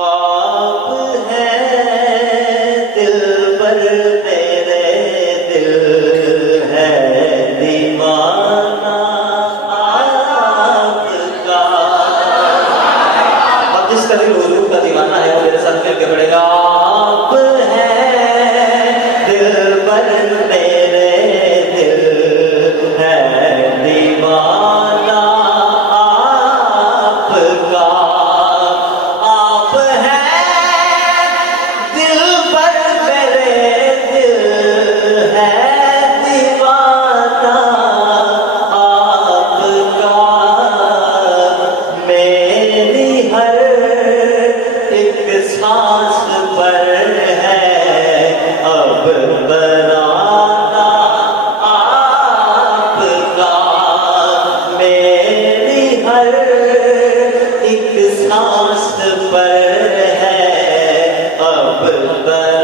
آپ ہیں دل پر میرے، دل ہے دیوانہ آپ کا۔ اب جس کا دل حضور کا دیوانہ ہے وہ میرے ساتھ مل کے پڑھے گا، آپ ہیں دل پر میرے، دل ہے دیوانہ آپ کا۔ آپ ہیں دل پر میرے، دل ہے دیوانہ آپ کا۔ میری ہر ایک سانس پر ہے اب برانہ آپ کا۔ میری ہر ایک سانس پر ہے اب برانہ